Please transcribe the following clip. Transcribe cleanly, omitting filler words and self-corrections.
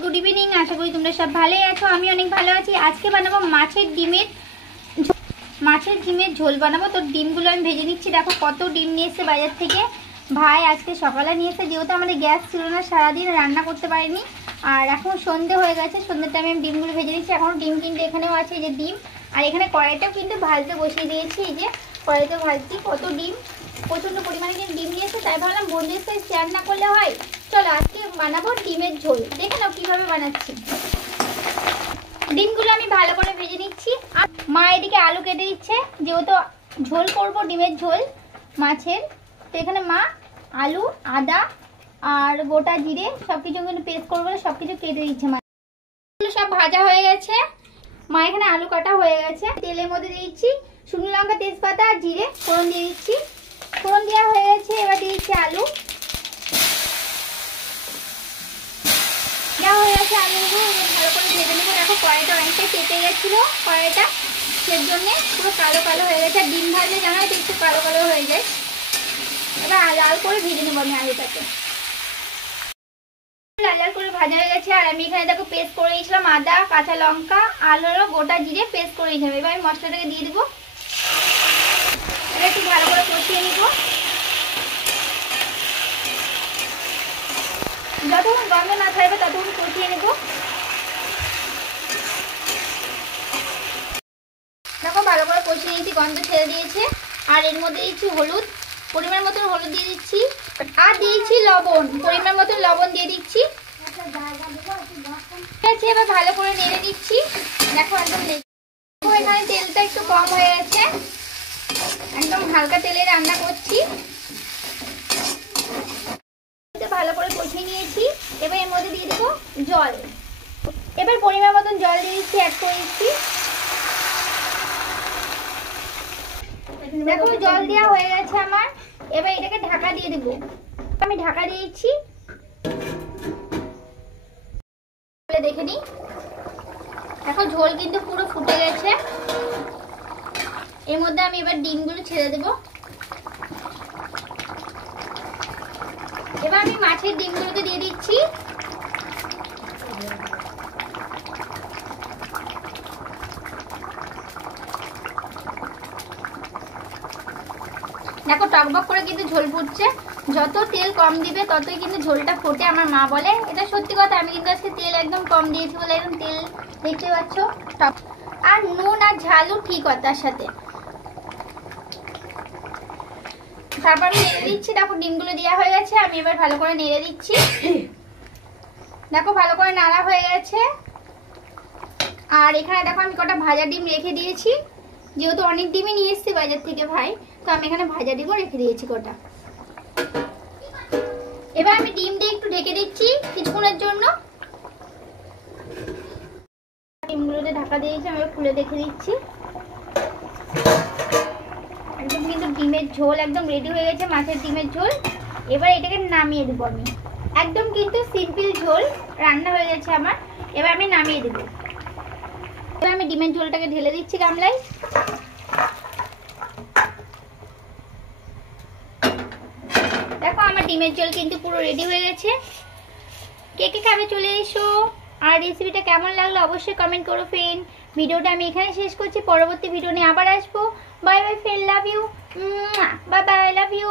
Good evening, আশা করি তোমরা সব ভালোই আছো। আমি অনেক ভালো আছি। আজকে বানাবো মাছের ডিমের ঝোল বানাবো। তো ডিমগুলো আমি ভেজে নিচ্ছি। দেখো কত ডিম নিয়ে এসেছে বাজার থেকে। ভাই আজকে সকালে নিয়ে এসে, যেহেতু আমাদের গ্যাস ছিল না, সারাদিন রান্না করতে পারিনি। আর এখন সন্ধে হয়ে গেছে, সন্ধ্যের টাইমে আমি ডিমগুলো ভেজে নিচ্ছি। এখনও ডিম কিন্তু এখানেও আছে, এই যে ডিম। আর এখানে কড়াইটাও কিন্তু ভাজতে বসিয়ে দিয়েছি। এই যে কড়াইতে ভাজছি, কত ডিম, প্রচণ্ড পরিমাণে কিন্তু ডিম নিয়েছে। তাই ভাবলাম বন্ধুদের সাথে শেয়ার না করলে হয়। চলো আজকে বানাবো ডিমের ঝোল। দেখে নাও কীভাবে বানাচ্ছি। ডিমগুলো আমি ভালো করে ভেজে নিচ্ছি। আর মা এদিকে আলু কেটে দিচ্ছে, যেহেতু ঝোল করবো ডিমের ঝোল মাছের। তো এখানে মা আলু, আদা আর গোটা জিরে সব কিছু কিন্তু পেস্ট করবো, সব কিছু কেটে দিচ্ছে। মা সব ভাজা হয়ে গেছে। মা এখানে আলু কাটা হয়ে গেছে। তেলের মধ্যে দিয়ে দিচ্ছি শুকনো লঙ্কা, তেজপাতা আর জিরে ফোড়ন দিয়ে দিচ্ছি। ফোড়ন দেওয়া হয়ে গেছে, এবার দিয়ে দিচ্ছি আলু। দেওয়া হয়ে গেছে আলুগুলো, ভালো করে ভেজে নেবো। দেখো কড়াইটা অনেকটা কেটে গেছিলো, কড়াইটা সেই জন্যে পুরো কালো কালো হয়ে গেছে। আর ডিম ভাজলে জানো তো একটু কালো কালো হয়ে যায়। এবার লাল করে ভেজে নেবো আমি আলুটাকে। লাল লাল করে ভাজা হয়ে গেছে। আর আমি এখানে দেখো পেস্ট করে দিয়েছিলাম আদা, কাঁচা লঙ্কা, আলু, গোটা জিরে পেস্ট করে দিয়েছিলাম। এবার আমি মশলাটাকে দিয়ে দেবো। এবার একটু ভালো করে কষিয়ে নিব। যতক্ষণ গন্ধ না ছাড়বে ততক্ষণ কষিয়ে নেব। দেখো ভালো করে কষিয়ে নিয়েছি, গন্ধ ছেড়ে দিয়েছে। আর এর মধ্যে দিচ্ছি হলুদ, পরিমাণ মতন হলুদ দিয়ে দিচ্ছি। আর দিয়েছি লবণ, পরিমাণ মতন লবণ দিয়ে দিচ্ছি। এবার ভালো করে নেড়ে দিচ্ছি। দেখো একদম এখানে তেলটা একটু কম হয়ে গেছে, একদম হালকা তেলে রান্না করছি। ভালো করে কষিয়ে নিয়েছি। এবার এর মধ্যে দিয়ে দেবো জল। এবার পরিমাণ মতন জল দিয়ে দিচ্ছি, অ্যাড করে দিচ্ছি। দেখো জল দেওয়া হয়ে গেছে আমার। এবার এটাকে ঢাকা দিয়ে দেবো। আমি ঢাকা দিয়েছি, দেখে নিই। দেখো ঝোল কিন্তু পুরো ফুটে গেছে। এর মধ্যে আমি এবার ডিমগুলো ছেড়ে দেবো। এবার আমি মাছের ডিমগুলোকে দিয়ে দিচ্ছি। দেখো টকবক করে কিন্তু ঝোল ফুটছে। যত তেল কম দিবে ততই কিন্তু ঝোলটা ফোটে, আমার মা বলে। এটা সত্যি কথা। আমি কিন্তু আজকে তেল একদম কম দিয়েছি বলে একদম তেল দেখতে পাচ্ছ। আর নুন আর ঝালও ঠিক হয় তার সাথে। তারপর আমি নেড়ে দিচ্ছি। দেখো ডিমগুলো দেওয়া হয়ে গেছে, আমি এবার ভালো করে নেড়ে দিচ্ছি। দেখো ভালো করে নাড়া হয়ে গেছে। আর এখানে দেখো আমি কটা ভাজা ডিম রেখে দিয়েছি, যেহেতু অনেক ডিমই নিয়ে এসেছি বাজার থেকে ভাই। তো আমি এখানে ভাজা ডিমও রেখে দিয়েছি কটা। এবার আমি ডিম দিয়ে একটু ঢেকে দিচ্ছি কিছুক্ষণের জন্য। ডিমগুলোতে ঢাকা দিয়েছি, আমি খুলে দেখে দিচ্ছি। একদম কিন্তু ডিমের ঝোল একদম রেডি হয়ে গেছে, মাছের ডিমের ঝোল। এবার এটাকে নামিয়ে দেবো আমি। একদম কিন্তু সিম্পল ঝোল রান্না হয়ে গেছে আমার। এবার আমি নামিয়ে দেবো। এবার আমি ডিমের ঝোলটাকে ঢেলে দিচ্ছি গামলায়। দেখো আমার ডিমের ঝোল কিন্তু পুরো রেডি হয়ে গেছে। কে কে খাবে চলে এসো। আর রেসিপিটা কেমন লাগলো অবশ্যই কমেন্ট করো ফ্রেন্ড। ভিডিওটা আমি এখানে শেষ করছি, পরবর্তী ভিডিও নিয়ে আবার আসবো। Bye bye friend, love you, bye bye, love you.